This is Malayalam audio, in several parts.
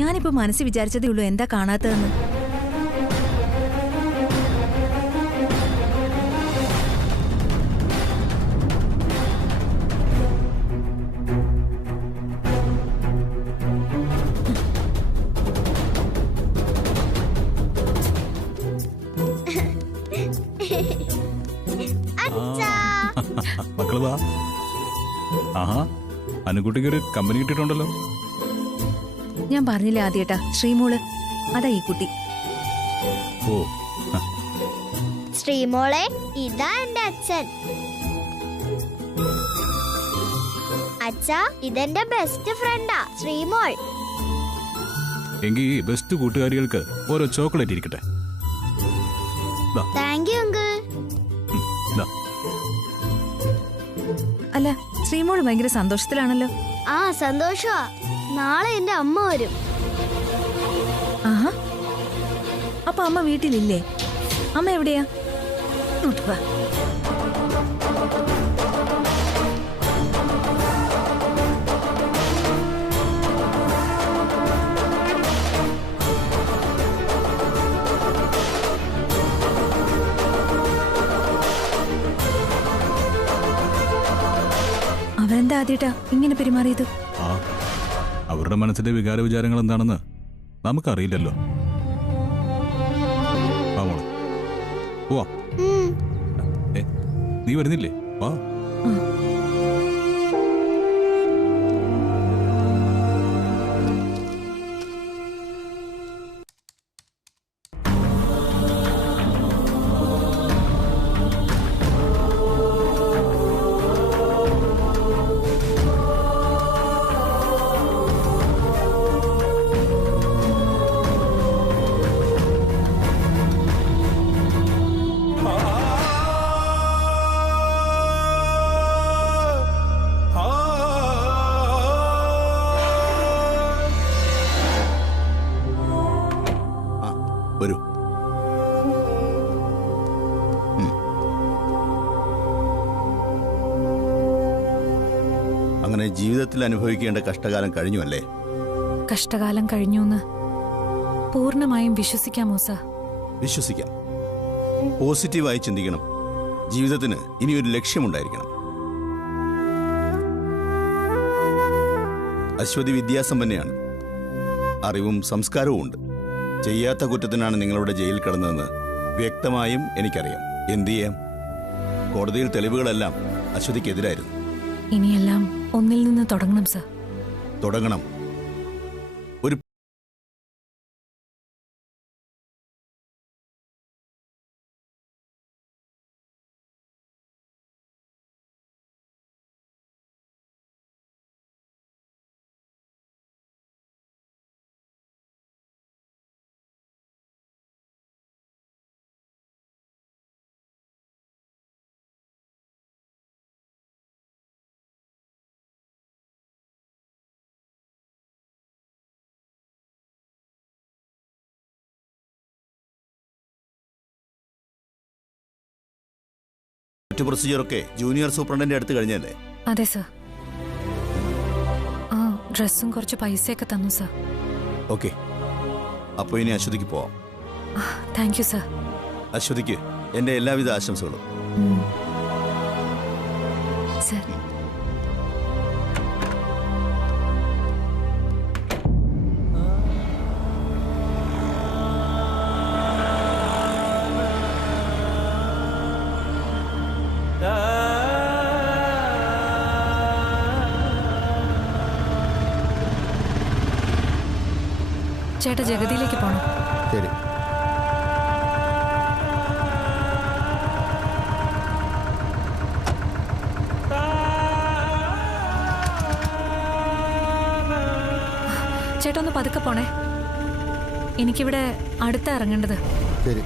ഞാനിപ്പോ മനസ്സിൽ വിചാരിച്ചതേ ഉള്ളൂ എന്താ കാണാത്തതെന്ന്. മക്കള് വാ. ആഹാ, അനുകുട്ടിക്ക് ഒരു കമ്പനി കിട്ടിയിട്ടുണ്ടല്ലോ. ഞാൻ പറഞ്ഞില്ലേ ആദ്യേട്ടാ, ശ്രീമോള്, അതാ ഈ കുട്ടി. ഓ, ശ്രീമോളെ, ഇതാ എന്റെ അച്ഛൻ. അച്ഛാ, ഇതെന്റെ ബെസ്റ്റ് ഫ്രണ്ടാ ശ്രീമോൾ. എങ്കിൽ ബെസ്റ്റ് കൂട്ടുകാരികൾക്ക് ഓരോ ചോക്ലേറ്റ് ഇരിക്കട്ടെ. Thank you uncle. അല്ല, ശ്രീമോള് ഭയങ്കര സന്തോഷത്തിലാണല്ലോ. ആ, സന്തോഷമാ. നാളെ എന്റെ അമ്മ വരും. ആഹാ, അപ്പൊ അമ്മ വീട്ടിലില്ലേ? അമ്മ എവിടെയാ? ഇങ്ങോട്ട് വാ. അവരെന്താ ആദ്യേട്ടാ ഇങ്ങനെ പെരുമാറിയത്? ആ, അവരുടെ മനസ്സിലെ വികാര വിചാരങ്ങൾ എന്താണെന്ന് നമുക്കറിയില്ലല്ലോ. പോവാ. നീ വരുന്നില്ലേ? വാ. വരൂ. അങ്ങനെ ജീവിതത്തിൽ അനുഭവിക്കേണ്ട കഷ്ടകാലം കഴിഞ്ഞു അല്ലേ? കഷ്ടകാലം കഴിഞ്ഞൂന്ന് പൂർണ്ണമായും വിശ്വസിക്കാമോ സർ? വിശ്വസിക്കാം. പോസിറ്റീവായി ചിന്തിക്കണം. ജീവിതത്തിന് ഇനിയൊരു ലക്ഷ്യമുണ്ടായിരിക്കണം. അശ്വതി വിദ്യാസമ്പന്നയാണ്. അറിവും സംസ്കാരവും ഉണ്ട്. ചെയ്യാത്ത കുറ്റത്തിനാണ് നിങ്ങളുടെ ജയിൽ കിടന്നതെന്ന് വ്യക്തമായും എനിക്കറിയാം. എന്തു ചെയ്യാം? കോടതിയിൽ തെളിവുകളെല്ലാം അശ്വതിക്കെതിരായിരുന്നു. ഇനിയെല്ലാം ഒന്നിൽ നിന്ന് തുടങ്ങണം സർ. തുടങ്ങണം. ഒരു പ്രൊസീജിയറൊക്കെ ജൂനിയർ സൂപ്രണ്ടിന്റെ അടുത്ത് കഴിഞ്ഞല്ലേ? അതെ സർ. ആ, ഡ്രസ്സും കുറച്ച് പൈസയൊക്കെ തന്നു സർ. ഓക്കെ, അപ്പോൾ ഇനി അശ്വതിക്ക് പോവാം. Thank you sir. അശ്വതിക്ക് എന്റെ എല്ലാവിധ ആശംസകളും. സർ, ചേട്ടാ ജഗതിയിലേക്ക് പോണം. ശരി. ചേട്ടാ ഒന്ന് പതുക്കെ പോണേ. എനിക്കിവിടെ അടുത്ത ഇറങ്ങേണ്ടത്. ശരി.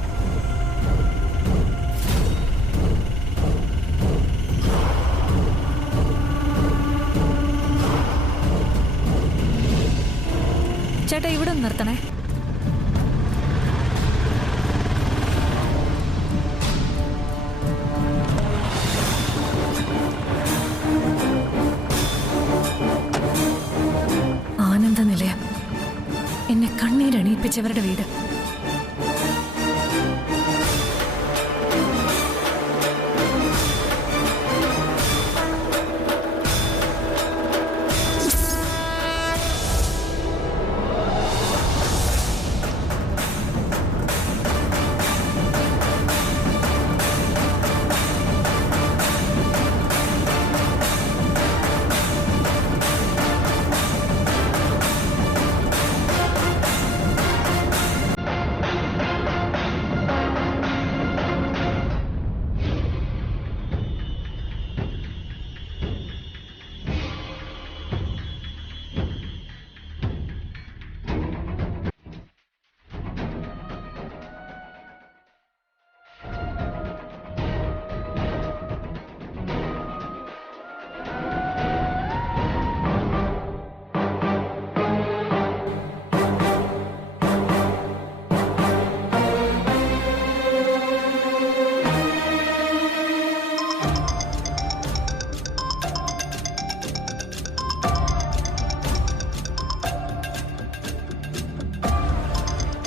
ചേട്ടാ ഇവിടെ ഒന്ന് നിർത്തണേ. ആനന്ദ നിലയം. കണ്ണീരണിയിപ്പിച്ചവരുടെ വീട്.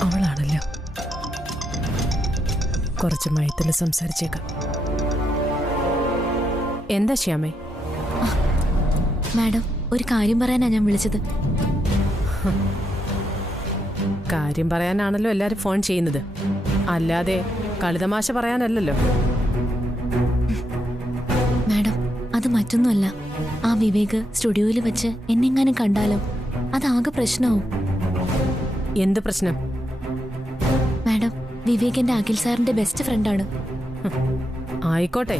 അവളാണല്ലോ. കുറച്ച് മയത്തിൽ സംസാരിച്ചേക്കാം. എന്താ ശ്യാമേ? മാഡം, ഒരു കാര്യം പറയാനാ ഞാൻ വിളിച്ചത്. കാര്യം പറയാനാണല്ലോ എല്ലാരും ഫോൺ ചെയ്യുന്നത്, അല്ലാതെ കളിതമാശ പറയാനല്ലല്ലോ. മാഡം, അത് മറ്റൊന്നുമല്ല. ആ വിവേക് സ്റ്റുഡിയോയിൽ വെച്ച് എന്നെങ്ങാനും കണ്ടാലോ? അതാകെ പ്രശ്നവും. എന്ത് പ്രശ്നം? മാഡം, വിവേക് എന്റെ അഖിൽ സാറിന്റെ ബെസ്റ്റ് ഫ്രണ്ടാണ്. ആയിക്കോട്ടെ,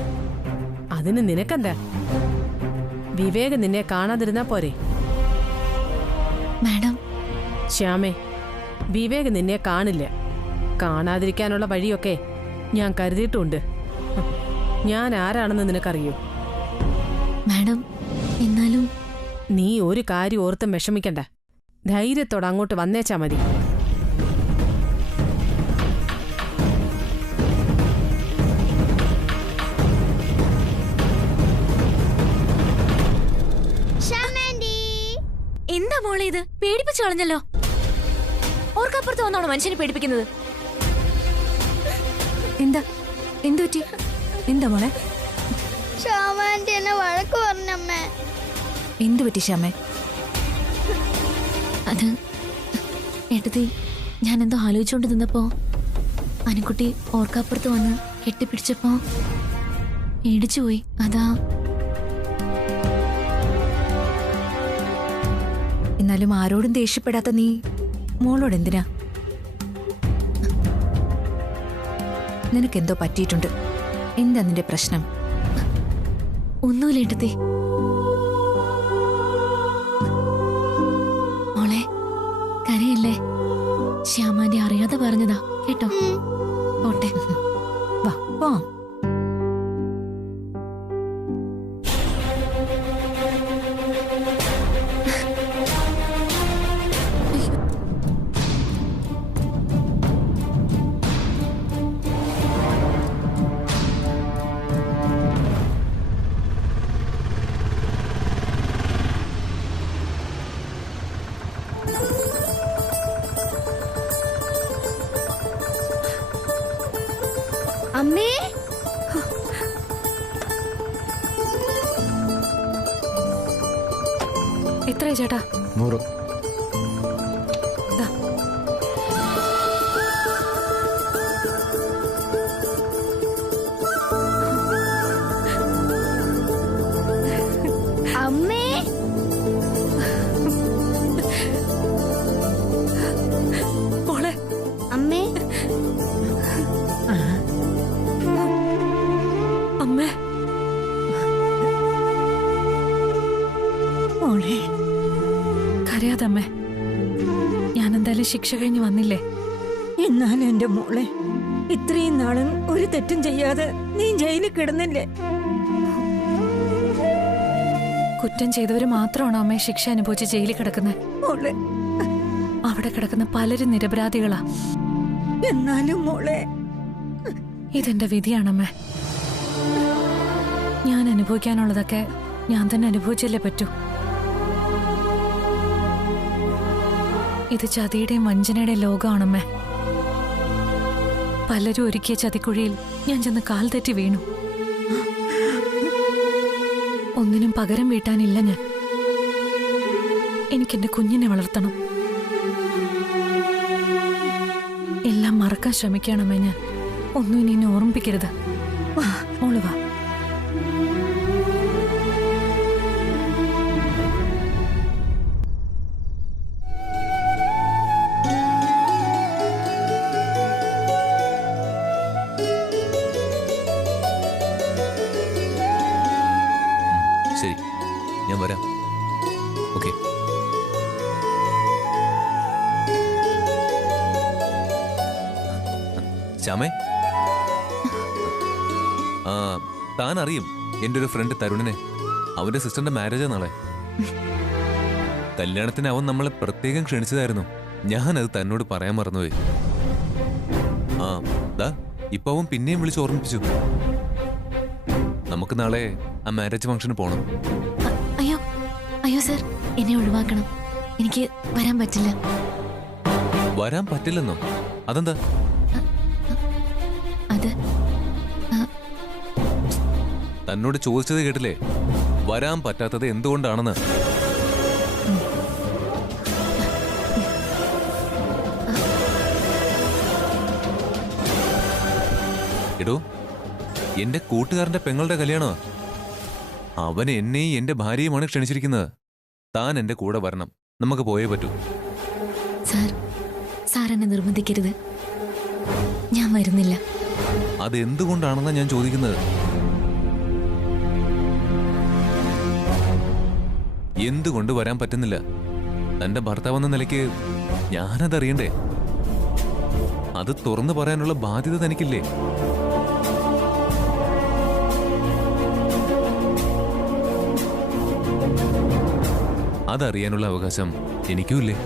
അതിന് നിനക്കെന്താ? വിവേക് നിന്നെ കാണാതിരുന്നാ പോരെ? മാഡം, ശ്യാമേ, വിവേക് നിന്നെ കാണില്ല. കാണാതിരിക്കാനുള്ള വഴിയൊക്കെ ഞാൻ കരുതിയിട്ടുണ്ട്. ഞാൻ ആരാണെന്ന് നിനക്കറിയോ? മാഡം, എന്നാലും നീ ഒരു കാര്യം ഓർത്തും വിഷമിക്കണ്ട. ധൈര്യത്തോടെ അങ്ങോട്ട് വന്നേച്ചാ മതി. എന്താ മോളെ ഇത്? പേടിപ്പിച്ചു കളഞ്ഞല്ലോ. ഓർക്കപ്പുറത്ത് വന്നാണോ മനുഷ്യനെ പേടിപ്പിക്കുന്നത്? എന്താ എന്തു പറ്റി? എന്താ മോളെ? ശ്യാമാൻറ്റി എന്നെ വഴക്ക് പറഞ്ഞമ്മേ. എന്തു പറ്റി ശ്യാമേ? അത് ഏട്ടത്തി, ഞാനെന്തോ ആലോചിച്ചുകൊണ്ട് നിന്നപ്പോ അനുക്കുട്ടി ഓർക്കപ്പുറത്ത് വന്ന് കെട്ടിപ്പിടിച്ചപ്പോ ഇടിച്ചുപോയി. അതാ. എന്നാലും ആരോടും ദേഷ്യപ്പെടാത്ത നീ മോളോട് എന്തിനാ? നിനക്കെന്തോ പറ്റിയിട്ടുണ്ട്. എന്താ നിന്റെ പ്രശ്നം? ഒന്നുമില്ല ഏട്ടത്തി. മോളെ, കരയല്ലേ? ശ്യാമാന്റെ അറിയാതെ പറഞ്ഞതാ കേട്ടോ. പോട്ടെ, വാ പോ. അമ്മേ, എത്രയാ ചേട്ടാ? 100. ദാ. അമ്മേ, മോളെ, അമ്മേ, അമ്മേ. മോളെ, കരയാതമ്മേ. ഞാൻ എന്തായാലും ശിക്ഷ കഴിഞ്ഞ് വന്നില്ലേ? എന്നാലും എന്റെ മോളെ, ഇത്രയും നാളും ഒരു തെറ്റും ചെയ്യാതെ നീ ജയിലിൽ കിടന്നില്ലേ? കുറ്റം ചെയ്തവര് മാത്രമാണോ അമ്മേ ശിക്ഷ അനുഭവിച്ച് ജയിലിൽ കിടക്കുന്നത്? മോളെ, അവിടെ കിടക്കുന്ന പലരും നിരപരാധികളാ. എന്നാലും മോളെ, ഇതെന്റെ വിധിയാണമ്മേ. ഞാൻ അനുഭവിക്കാനുള്ളതൊക്കെ ഞാൻ തന്നെ അനുഭവിച്ചല്ലേ പറ്റൂ. ഇത് ചതിയുടെയും വഞ്ചനയുടെയും ലോകമാണമ്മേ. പലരും ഒരുക്കിയ ചതിക്കുഴിയിൽ ഞാൻ ചെന്ന് കാൽ തെറ്റി വീണു. ഒന്നിനും പകരം വീട്ടാനില്ല ഞാൻ. എനിക്കെന്റെ കുഞ്ഞിനെ വളർത്തണം. എല്ലാം മറക്കാൻ ശ്രമിക്കണമേ ഞാൻ. ഒന്നും ഇനി എന്നെ ഓർമ്മിപ്പിക്കരുത്. മോള് വാ. ശരി, ഞാൻ വരാം. ഓക്കെ. ശ്യാമേ, താൻ അറിയും എൻ്റെ ഒരു ഫ്രണ്ട് തരുണിനെ. അവന്റെ സിസ്റ്ററിന്റെ മാരേജാ നാളെ. കല്യാണത്തിന് അവൻ നമ്മളെ പ്രത്യേകം ക്ഷണിച്ചതായിരുന്നു. ഞാനത് തന്നോട് പറയാൻ മറന്നുപോയി. ഇപ്പൊ അവൻ പിന്നെയും വിളിച്ച് ഓർമ്മിപ്പിച്ചു. നമുക്ക് നാളെ ആ മാരേജ് ഫംഗ്ഷന് പോണം. അയ്യോ അയ്യോ സർ, എന്നെ ഒഴിവാക്കണം. എനിക്ക് വരാൻ പറ്റില്ല. വരാൻ പറ്റില്ലെന്നോ? അതെന്താ? അത് തന്നോട് ചോദിച്ചത് കേട്ടില്ലേ? വരാൻ പറ്റാത്തത് എന്തുകൊണ്ടാണെന്ന്. എടോ, എന്റെ കൂട്ടുകാരന്റെ പെങ്ങളുടെ കല്യാണോ? അവൻ എന്നെയും എന്റെ ഭാര്യയുമാണ് ക്ഷണിച്ചിരിക്കുന്നത്. താൻ എന്റെ കൂടെ വരണം. നമുക്ക് പോയേ പറ്റൂ. സാർ എന്നെ നിർബന്ധിക്കരുത്. ഞാൻ വരുന്നില്ല. അതെന്തുകൊണ്ടാണെന്നാ ഞാൻ ചോദിക്കുന്നത്. എന്തുകൊണ്ട് വരാൻ പറ്റുന്നില്ല? തന്റെ ഭർത്താവെന്ന നിലയ്ക്ക് ഞാനതറിയണ്ടേ? അത് തുറന്നു പറയാനുള്ള ബാധ്യത തനിക്കില്ലേ? അതറിയാനുള്ള അവകാശം എനിക്കുമില്ലേ?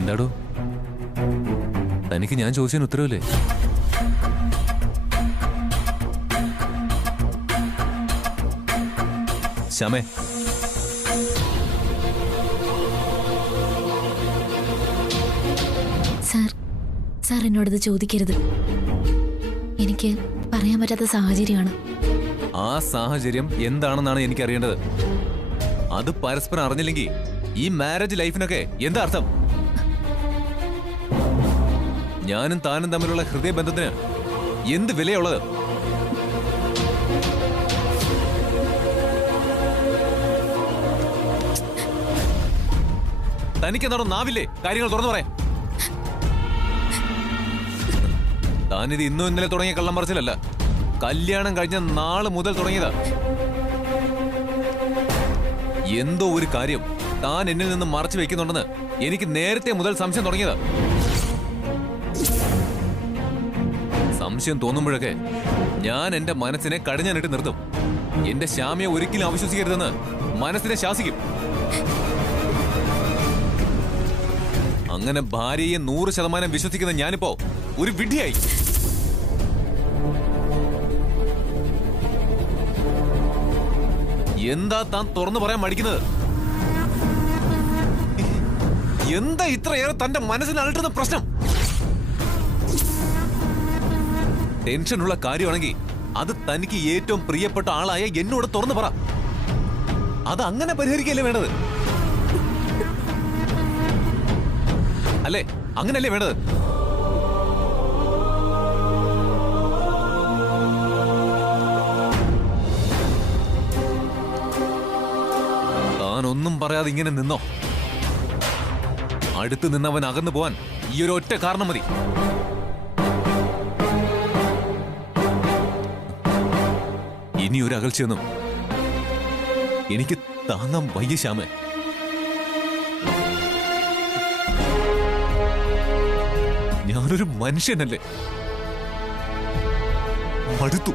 എന്താടോ, തനിക്ക് ഞാൻ ചോദിച്ചതിന് ഉത്തരവില്ലേ? ശ്യാമേ, സാർ എന്നോടത് ചോദിക്കരുത്. എനിക്ക് പറയാൻ പറ്റാത്ത സാഹചര്യമാണ്. ആ സാഹചര്യം എന്താണെന്നാണ് എനിക്ക് അറിയേണ്ടത്. അത് പരസ്പരം അറിഞ്ഞില്ലെങ്കിൽ ഈ മാരേജ് ലൈഫിനൊക്കെ എന്താ അർത്ഥം? ഞാനും താനും തമ്മിലുള്ള ഹൃദയബന്ധത്തിന് എന്ത് വിലയുള്ളത്? തനിക്കെന്താണോ നാവില്ലേ കാര്യങ്ങൾ തുറന്നു പറയാൻ? താനിത് ഇന്നും ഇന്നലെ തുടങ്ങിയ കള്ളം പറച്ചിലല്ല. കല്യാണം കഴിഞ്ഞ നാള് മുതൽ തുടങ്ങിയതാ. എന്തോ ഒരു കാര്യം താൻ എന്നിൽ നിന്ന് മറച്ചു വെക്കുന്നുണ്ടെന്ന് എനിക്ക് നേരത്തെ മുതൽ സംശയം തുടങ്ങിയതാ. സംശയം തോന്നുമ്പോഴൊക്കെ ഞാൻ എന്റെ മനസ്സിനെ കടിഞ്ഞാനിട്ട് നിർത്തും. എന്റെ ശ്യാമയെ ഒരിക്കലും അവിശ്വസിക്കരുതെന്ന് മനസ്സിനെ ശാസിക്കും. അങ്ങനെ ഭാര്യയെ 100% വിശ്വസിക്കുന്ന ഞാനിപ്പോ ഒരു വിഡ്ഢിയായി. എന്താ താൻ തുറന്നു പറയാൻ മടിക്കുന്നത്? എന്താ ഇത്രയേറെ തന്റെ മനസ്സിന് അലട്ടുന്ന പ്രശ്നം? ടെൻഷനുള്ള കാര്യമാണെങ്കിൽ അത് തനിക്ക് ഏറ്റവും പ്രിയപ്പെട്ട ആളായ എന്നോട് തുറന്നു പറ. അത് അങ്ങനെ പരിഹരിക്കല്ലേ വേണ്ടത്? അല്ലേ? അങ്ങനല്ലേ വേണ്ടത്? താനൊന്നും പറയാതെ ഇങ്ങനെ നിന്നോ? അടുത്ത് നിന്നവൻ അകന്നു പോവാൻ ഈ ഒരു ഒറ്റ കാരണം മതി. ഇനി ഒരു അകൽച്ചയൊന്നും എനിക്ക് താങ്ങാൻ വയ്യ ശ്യാമേ. ഞാനൊരു മനുഷ്യനല്ലേ? മടുത്തു.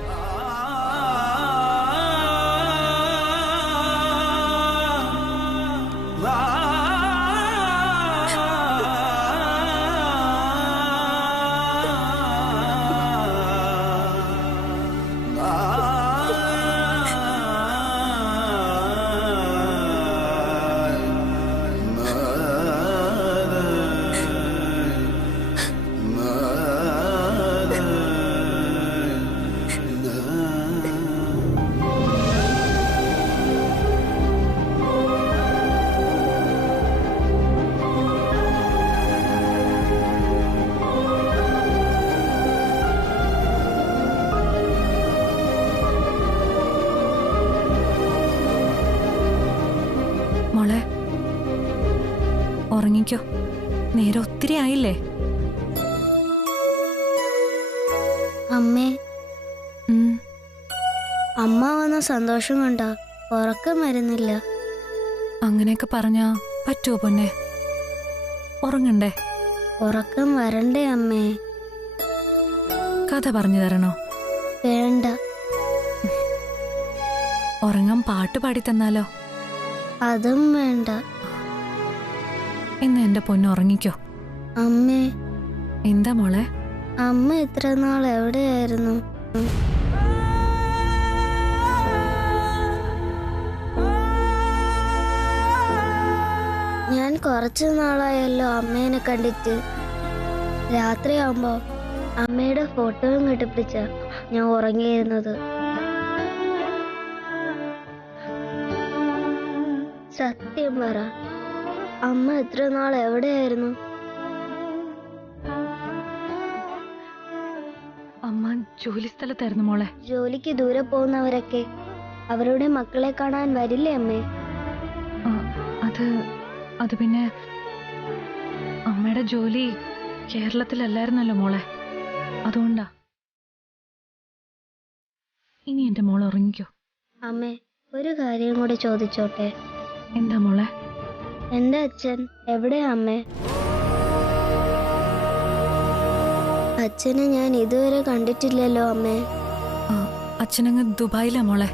ഉറങ്ങിക്കോ. നേരെ ഒത്തിരി ആയില്ലേ? അമ്മേ, ഉം. അമ്മ വന്ന സന്തോഷം കൊണ്ടാ ഉറക്കം വരുന്നില്ല. അങ്ങനെയൊക്കെ പറഞ്ഞാ പറ്റുമോ പൊന്നെ? ഉറങ്ങണ്ടേ? ഉറക്കം വരണ്ടേ അമ്മേ? കഥ പറഞ്ഞു തരണോ? വേണ്ട. ഉറങ്ങാൻ പാട്ട് പാടി തന്നാലോ? അതും വേണ്ട. എന്ന് എന്റെ പൊന്ന് ഉറങ്ങിക്കോ. അമ്മേ, എന്താ മോളെ? അമ്മ ഇത്ര നാൾ എവിടെയായിരുന്നു? ഞാൻ കുറച്ചു നാളായല്ലോ അമ്മേനെ കണ്ടിട്ട്. രാത്രിയാവുമ്പോ അമ്മയുടെ ഫോട്ടോയും കെട്ടിപ്പിടിച്ച ഞാൻ ഉറങ്ങിയിരുന്നത്. സത്യം പറ, അമ്മ ഇത്ര നാൾ എവിടെയായിരുന്നു? അമ്മ ജോലി സ്ഥലത്തായിരുന്നു മോളെ. ജോലിക്ക് ദൂരെ പോകുന്നവരൊക്കെ അവരുടെ മക്കളെ കാണാൻ വരില്ലേ അമ്മേ? അത് പിന്നെ അമ്മയുടെ ജോലി കേരളത്തിലല്ലായിരുന്നല്ലോ മോളെ, അതുകൊണ്ടാ. ഇനി എന്റെ മോൾ ഉറങ്ങിക്കോ. അമ്മേ, ഒരു കാര്യം കൂടി ചോദിച്ചോട്ടെ? എന്താ മോളെ? എന്റെ അച്ഛൻ എവിടെയാ അമ്മേ? അച്ഛനെ ഞാൻ ഇതുവരെ കണ്ടിട്ടില്ലല്ലോ അമ്മേ. അച്ഛനങ്ങ് ദുബായിലാ മോളെ.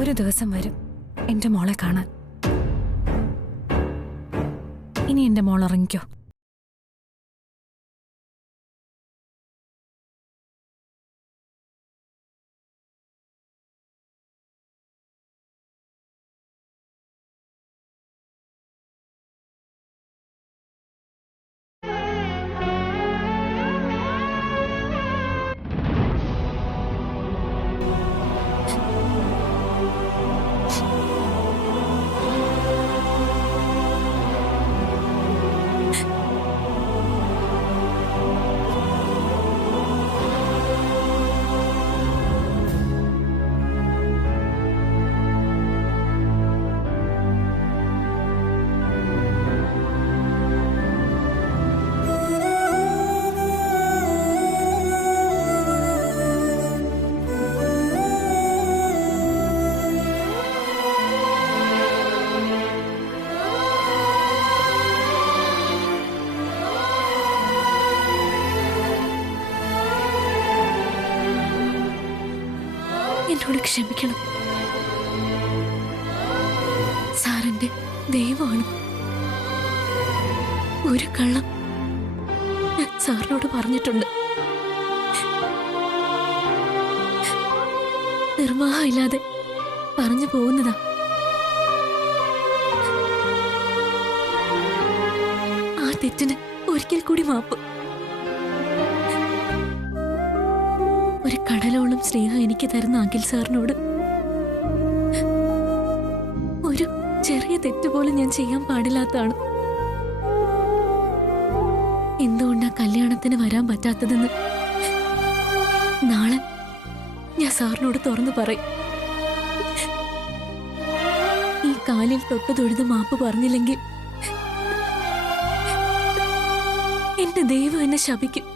ഒരു ദിവസം വരും എന്റെ മോളെ കാണാൻ. ഇനി എന്റെ മോൾ ഉറങ്ങിക്കോ. എന്നോട് ക്ഷമിക്കണം. സാറിന്റെ ദൈവമാണ്. ഒരു കള്ളം ഞാൻ സാറിനോട് പറഞ്ഞിട്ടുണ്ട്. നിർവാഹമില്ലാതെ പറഞ്ഞു പോകുന്നതാ. ആ തെറ്റിന് ഒരിക്കൽ കൂടി മാപ്പ്. ഒരു കടലോളം സ്നേഹം എനിക്ക് തരുന്ന അഖിൽ സാറിനോട് ഒരു ചെറിയ തെറ്റ് പോലും ഞാൻ ചെയ്യാൻ പാടില്ലാത്തതാണ്. എന്തുകൊണ്ടാ കല്യാണത്തിന് വരാൻ പറ്റാത്തതെന്ന് നാളെ ഞാൻ സാറിനോട് തുറന്നു പറയും. ഈ കാലിൽ തൊട്ട് തൊഴുത് മാപ്പ് പറഞ്ഞില്ലെങ്കിൽ എന്റെ ദൈവം എന്നെ ശപിക്കും.